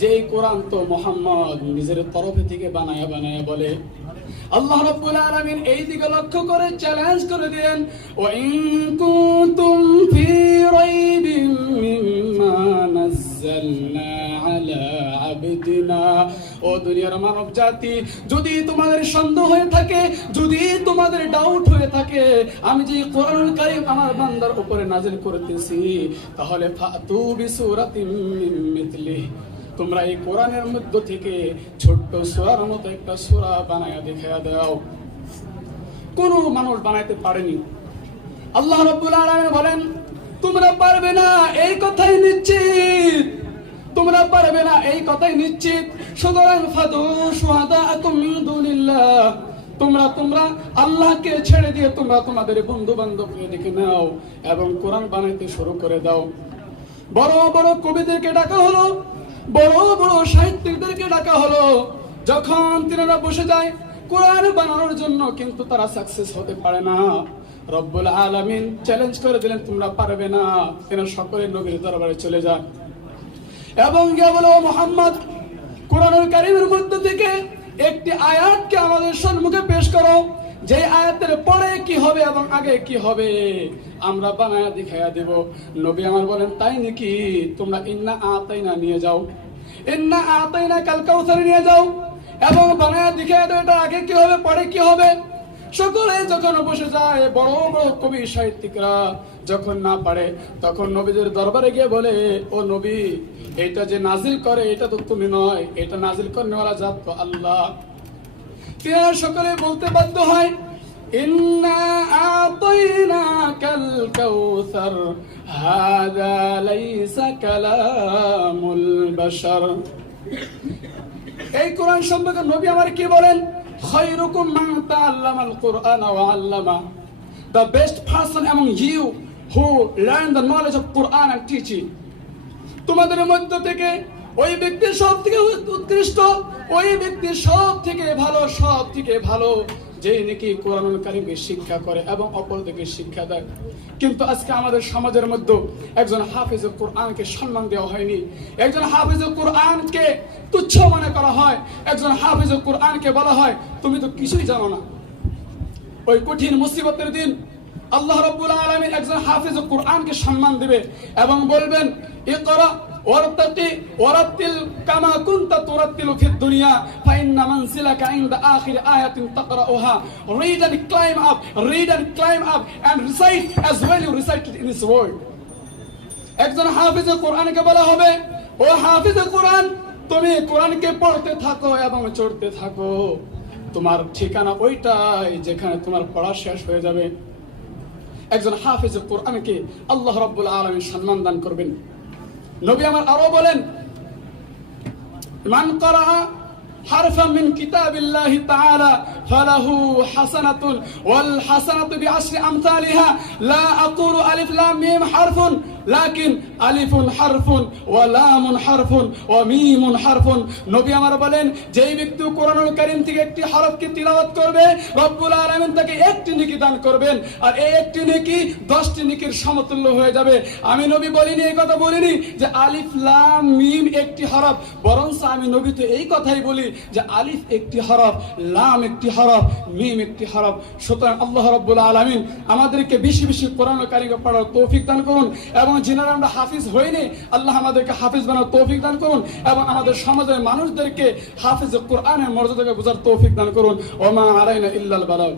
যে কোরআন তো মুহাম্মদ নিজের তরফ থেকে বানায়া বানায়া বলে। আল্লাহ রাব্বুল আলামিন এই দিকে লক্ষ্য করে চ্যালেঞ্জ করে দেন, ওয়া ইন কুনতুম ফি রাইবিন মিম্মা নাযালনা আলা আবদিনা, ও দুনিয়ার মানব জাতি, যদি তোমাদের সন্দেহ হয়ে থাকে, যদি তোমাদের ডাউট হয়ে থাকে আমি যে কোরআনুল কারীম আমার বান্দার উপরে নাযিল করতেছি, তাহলে ফাতু বিসূরাতিন মিন মিথলিহি, তোমরা এই কোরআনের মধ্য থেকে ছোট্ট সূরার মতো একটা সূরা বানায়া দেখায়া দাও। কোন মানুষ বানাইতে পারেনি। আল্লাহ রাব্বুল আলামিন বলেন তোমরা পারবে না, এই কথাই নিশ্চিত, তোমরা পারবে না এই কথাই নিশ্চিত। সুতরাং ফাদু শুহাদাআকুম মিন দুনিল্লাহ, তোমরা আল্লাহকে ছেড়ে দিয়ে তোমরা তোমাদের বন্ধু বান্ধবকে ডেকে নাও এবং কোরআন বানাইতে শুরু করে দাও। বড় বড় কবিদেরকে ডাকা হলো, বড় বড় সাহিত্যিকদেরকে ডাকা হলো, যখন তিনারা বসে যায় কোরআন বানানোর জন্য, কিন্তু তারা সাকসেস হতে পারে না। রব্বুল আলামিন চ্যালেঞ্জ করে দিলেন তোমরা পারবে না। তিনারা সকলে নবীর দরবারে চলে যান এবং গিয়ে বলো, মুহাম্মদ কোরআনুল কারীমের মধ্যে থেকে একটি আয়াতকে আমাদের সম্মুখে পেশ করো, যে আয়াতের পরে কি হবে এবং আগে কি হবে আমরা বানায়া দেখাইয়া দেব। নবী আমার বলেন তাই নাকি, তোমরা ইন্না আতাইনা নিয়ে যাও, ইন্না আতাইনা কাল কাউসার নিয়ে যাও এবং বানায়া দেখাইয়া দাও এটা আগে কি হবে পরে কি হবে। সকলে যখন বসে যায়, বড় বড় কবি সাহিত্যিকরা যখন না পারে, তখন নবীদের দরবারে গিয়ে বলে, ও নবী, এটা যে নাজিল করে এটা তো তুমি নয়, এটা নাজিল করেনওয়ালা জাত তো আল্লাহ। তিনি সকলে বলতে বাধ্য হয়, ইন্না আতাইনাকাল কাউসার হাযা লাইসা কালামুল বাশার। এই কোরআন সম্পর্কে নবী আমার কি বলেন, খায়রুকুম মান তাআল্লামাল কুরআন ওয়া আল্লামা, the best person among you who learn the knowledge of Quran and teach it। তোমাদের মধ্য থেকে ওই ব্যক্তি সব থেকে উৎকৃষ্ট, ওই ব্যক্তি সব থেকে ভালো যে নাকি কোরআনুল কারীমকে শিক্ষা করে এবং অপরদেরকে শিক্ষা দেয়। কিন্তু আজকে আমাদের সমাজের মধ্যে একজন হাফেজুল কোরআনকে সম্মান দেওয়া হয়নি, একজন হাফেজুল কোরআনকে তুচ্ছ মনে করা হয়, একজন হাফেজুল কোরআনকে বলা হয় তুমি তো কিছুই জানো না। ওই কঠিন মুসিবতের দিন আল্লাহ রাব্বুল আলামিন একজন হাফেজুল কোরআনকে সম্মান দিবে এবং বলবেন, ইকরা ওয়ারতাকি ওয়ারাতিল কামা কুনতা তুরাতিলু ফিদ দুনিয়া ফাইন্না মানসিলাকা ইনদা আখির আয়াতিন তাকরাউহা, read and climb up and recite as well you recited in this world। একজন হাফেজুল কোরআনকে বলা হবে, ও হাফেজুল কোরআন, তুমি কোরআনকে পড়তে থাকো এবং চড়তে থাকো, তোমার ঠিকানা ওইটাই যেখানে তোমার পড়া শেষ হয়ে যাবে। একজন হাফেজুল কোরআনকে আল্লাহ রাব্বুল আলামিন সম্মান দান করবেন। নবী আমার আরো বলেন, মান ক্বারা হারফান মিন কিতাবিল্লাহি তাআলা ফালাহু হাসানাতুন ওয়াল হাসানাতু বিআশরি আমসালিহা লা আকুলু আলিফ লাম মিম হারফুন লাকিন আলিফুন হারফুন ওয়া লামুন হারফুন ওয়া মিমুন হারফুন। নবী আমার বলেন, যেই ব্যক্তি কোরআনুল কারীম থেকে একটি হরফকে তিলাওয়াত করবে রব্বুল আলামিন তাকে একটি নেকি দান করবেন, আর এই একটি নেকি 10টি নেকির সমতুল্য হয়ে যাবে। আমি নবী বলিনি, এই কথা বলিনি যে আলিফ লাম মিম একটি হরফ, বরং আমি নবী তো এই কথাই বলি যে আলিফ একটি হরফ, লাম একটি হরফ, মিম একটি হরফ। সুতরাং আল্লাহ রাব্বুল আলামিন আমাদেরকে বেশি বেশি কোরআনুল কারীম পড়ার তৌফিক দান করুন এবং যিনারা আমরা হাফিজ হইনি আল্লাহ আমাদেরকে হাফিজ বানার তৌফিক দান করুন এবং আমাদের সমাজের মানুষদেরকে হাফিজ কোরআনের মর্যাদাকে বোঝার তৌফিক দান করুন। ওয়া মা আলাইনা ইল্লাল বালাগ।